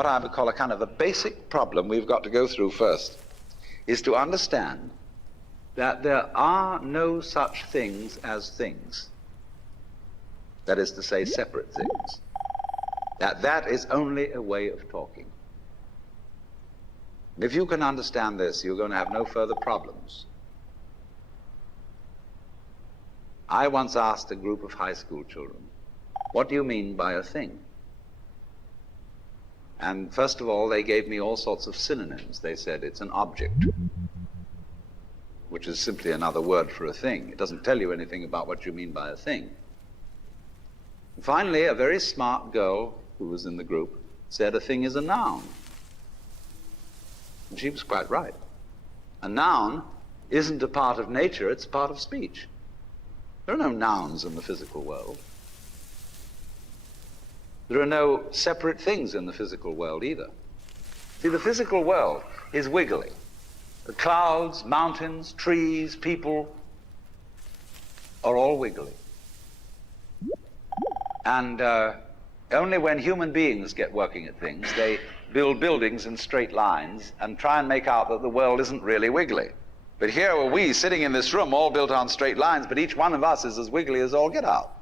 what I would call a kind of a basic problem we've got to go through first, is to understand that there are no such things as things. That is to say, separate things. That is only a way of talking. If you can understand this, you're going to have no further problems. I once asked a group of high school children, what do you mean by a thing? And first of all, they gave me all sorts of synonyms. They said it's an object, which is simply another word for a thing. It doesn't tell you anything about what you mean by a thing. And finally, a very smart girl who was in the group said a thing is a noun. And she was quite right. A noun isn't a part of nature, it's a part of speech. There are no nouns in the physical world. There are no separate things in the physical world either. See, the physical world is wiggly. The clouds, mountains, trees, people are all wiggly. And only when human beings get working at things, they build buildings in straight lines and try and make out that the world isn't really wiggly. But here are we sitting in this room all built on straight lines, but each one of us is as wiggly as all get out.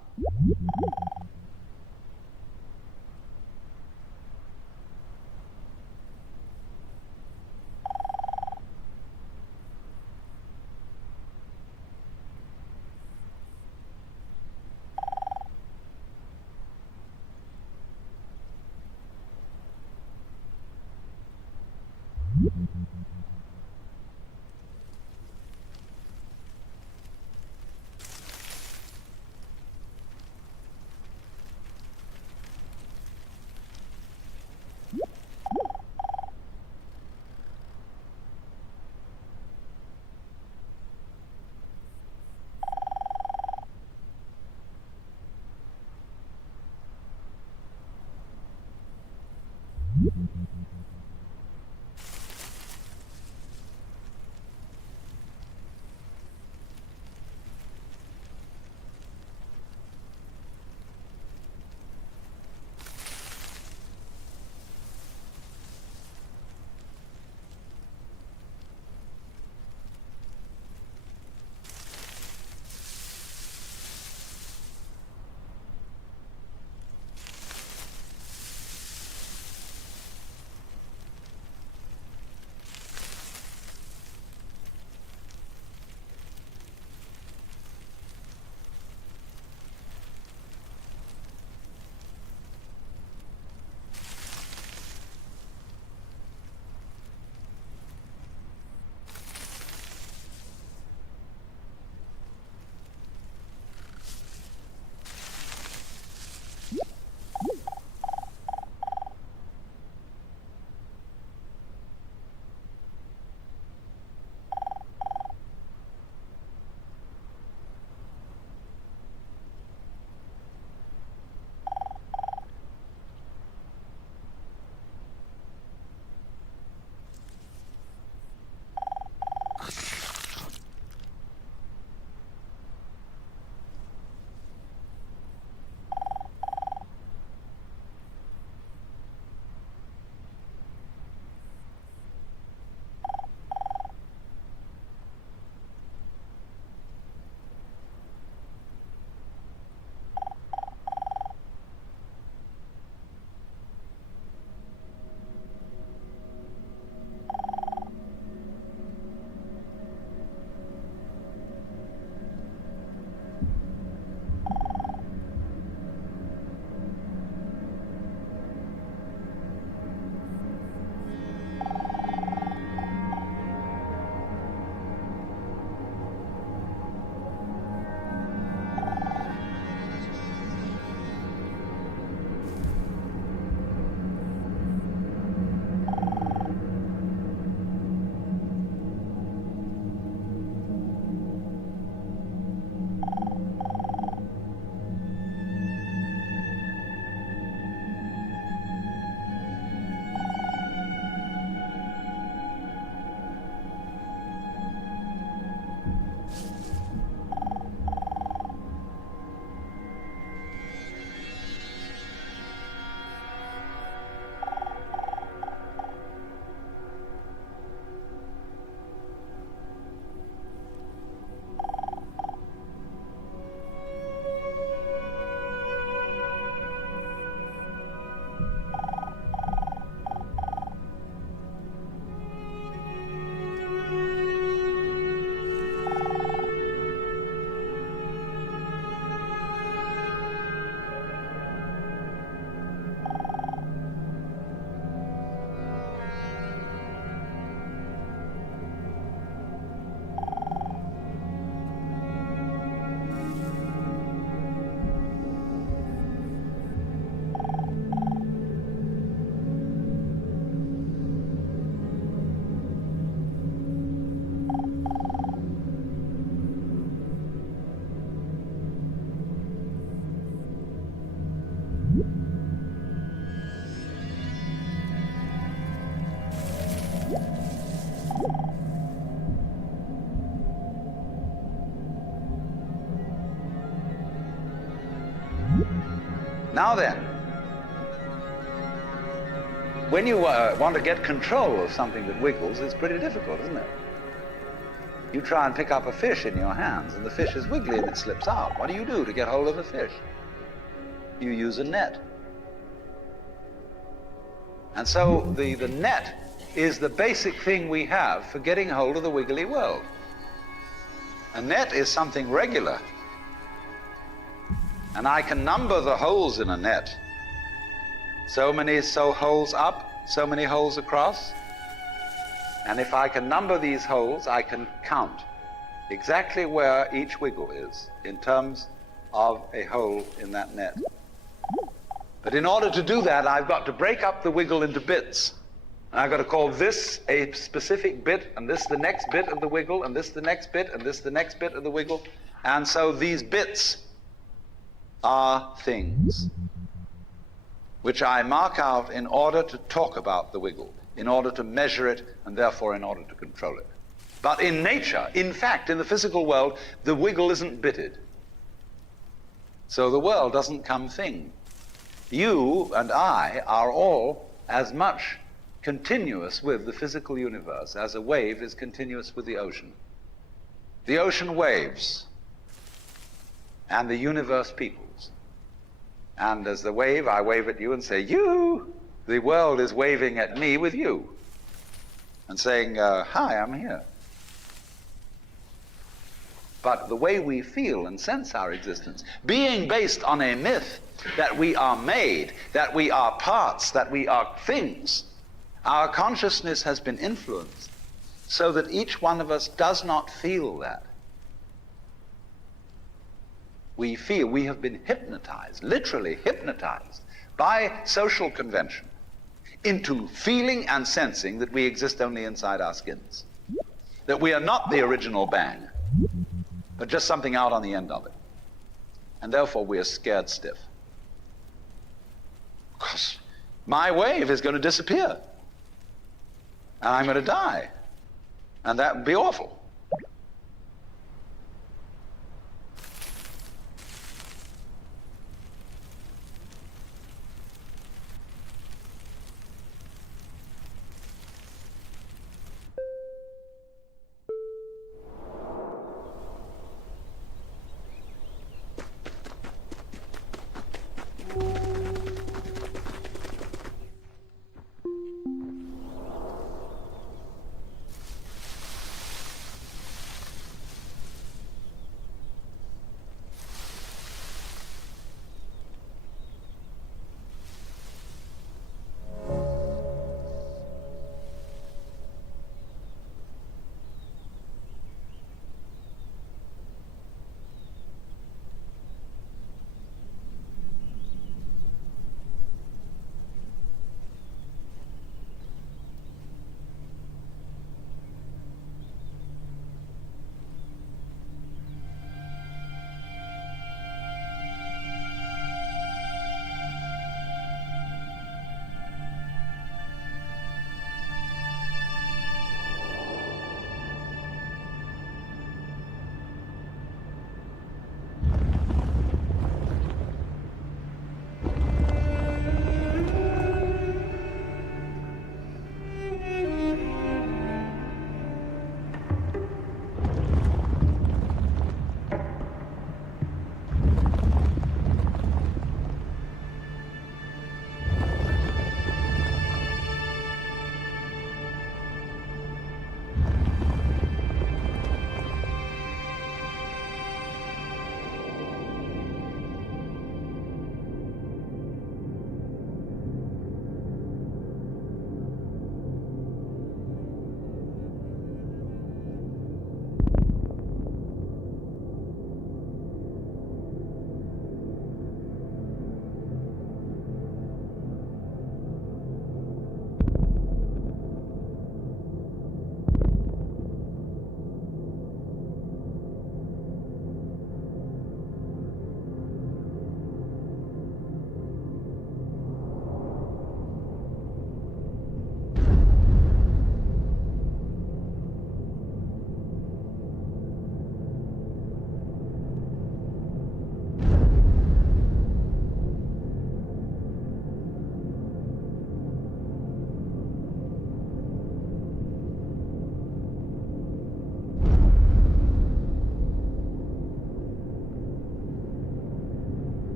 Now then, when you want to get control of something that wiggles, it's pretty difficult, isn't it? You try and pick up a fish in your hands, and the fish is wiggly and it slips out. What do you do to get hold of the fish? You use a net. And so the net is the basic thing we have for getting hold of the wiggly world. A net is something regular. And I can number the holes in a net. So many holes up, so many holes across. And if I can number these holes, I can count exactly where each wiggle is in terms of a hole in that net. But in order to do that, I've got to break up the wiggle into bits. And I've got to call this a specific bit, and this the next bit of the wiggle, and this the next bit, and this the next bit of the wiggle. And so these bits are things which I mark out in order to talk about the wiggle, in order to measure it, and therefore in order to control it. But in nature, in fact, in the physical world, the wiggle isn't bitted. So the world doesn't come thing. You and I are all as much continuous with the physical universe as a wave is continuous with the ocean. The ocean waves, and the universe peoples. And as the wave, I wave at you and say, you! The world is waving at me with you and saying, hi, I'm here. But the way we feel and sense our existence, being based on a myth that we are made, that we are parts, that we are things, our consciousness has been influenced so that each one of us does not feel that. We feel we have been hypnotized, literally hypnotized, by social convention into feeling and sensing that we exist only inside our skins, that we are not the original bang, but just something out on the end of it. And therefore we are scared stiff. Because my wave is going to disappear, and I'm going to die, and that would be awful.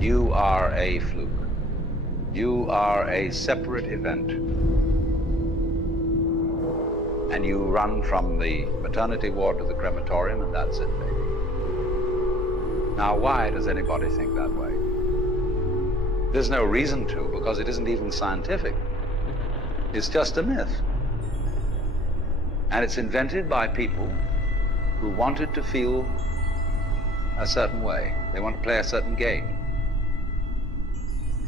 You are a fluke. You are a separate event. And you run from the maternity ward to the crematorium, and that's it, baby. Now, why does anybody think that way? There's no reason to, because it isn't even scientific. It's just a myth. And it's invented by people who wanted to feel a certain way. They want to play a certain game.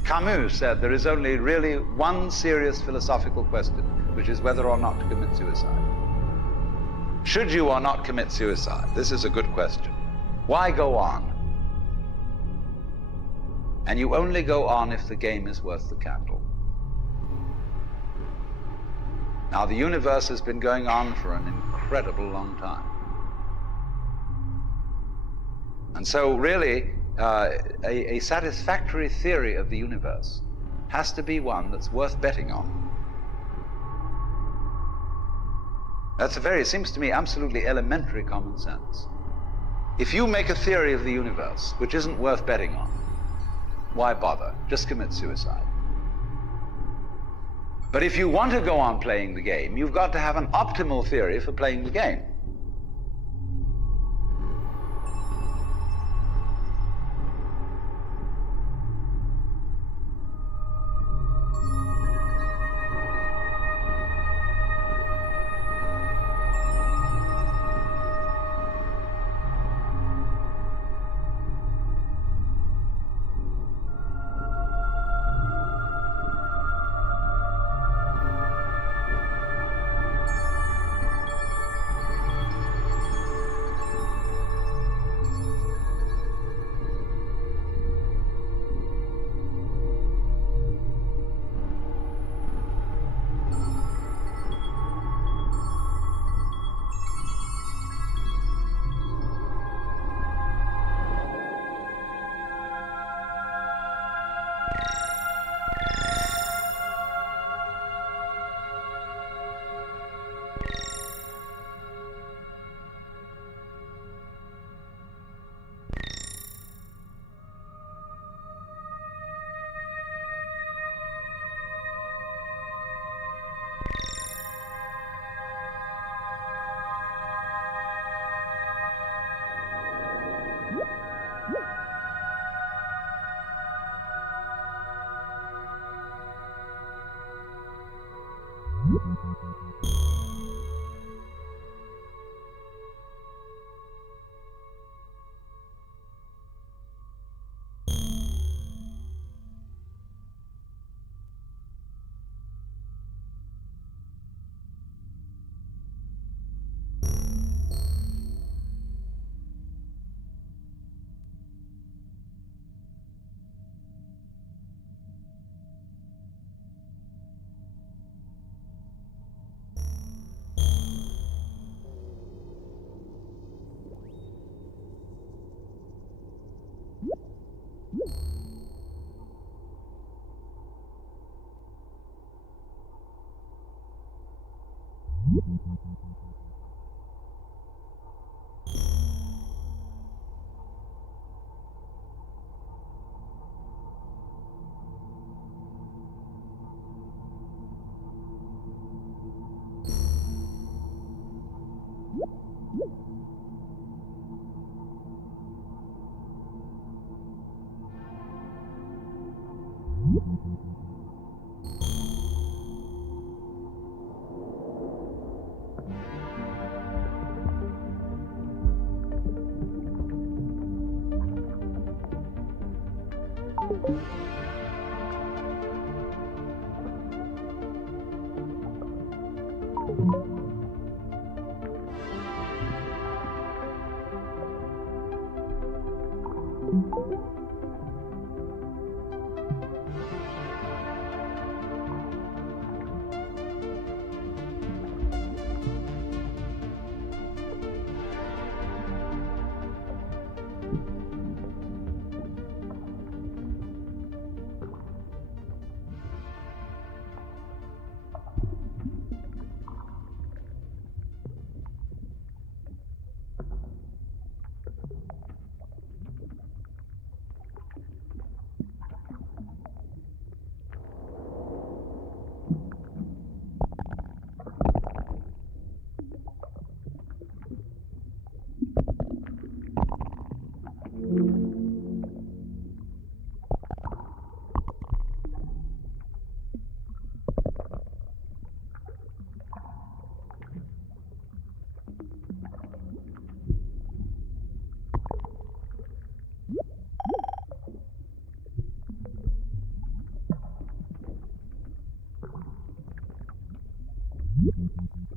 Camus said there is only really one serious philosophical question, which is whether or not to commit suicide. Should you or not commit suicide? This is a good question. Why go on? And you only go on if the game is worth the candle. Now, the universe has been going on for an incredible long time. And so really, a satisfactory theory of the universe has to be one that's worth betting on. That's it seems to me, absolutely elementary common sense. If you make a theory of the universe which isn't worth betting on, why bother? Just commit suicide. But if you want to go on playing the game, you've got to have an optimal theory for playing the game.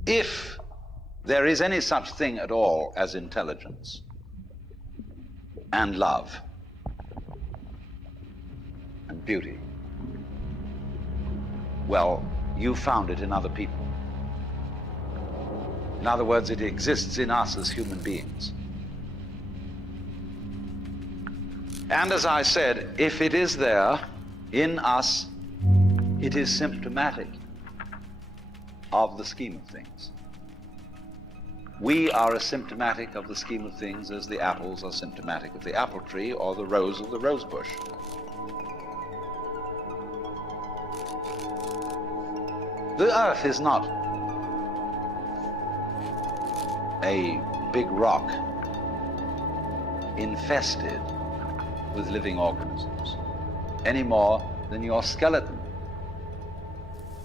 If there is any such thing at all as intelligence and love and beauty, well, you found it in other people. In other words, it exists in us as human beings. And as I said, if it is there in us, it is symptomatic of the scheme of things. We are as symptomatic of the scheme of things as the apples are symptomatic of the apple tree or the rose of the rose bush. The earth is not a big rock infested with living organisms, any more than your skeleton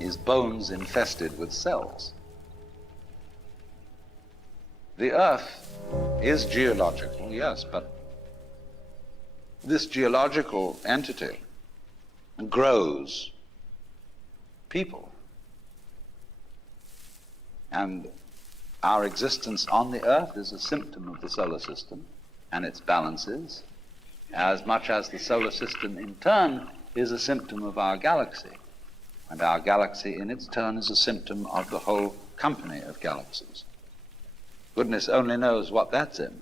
is bones infested with cells. The earth is geological, yes, but this geological entity grows people. And our existence on the earth is a symptom of the solar system and its balances, as much as the solar system in turn is a symptom of our galaxy. And our galaxy in its turn is a symptom of the whole company of galaxies. Goodness only knows what that's in.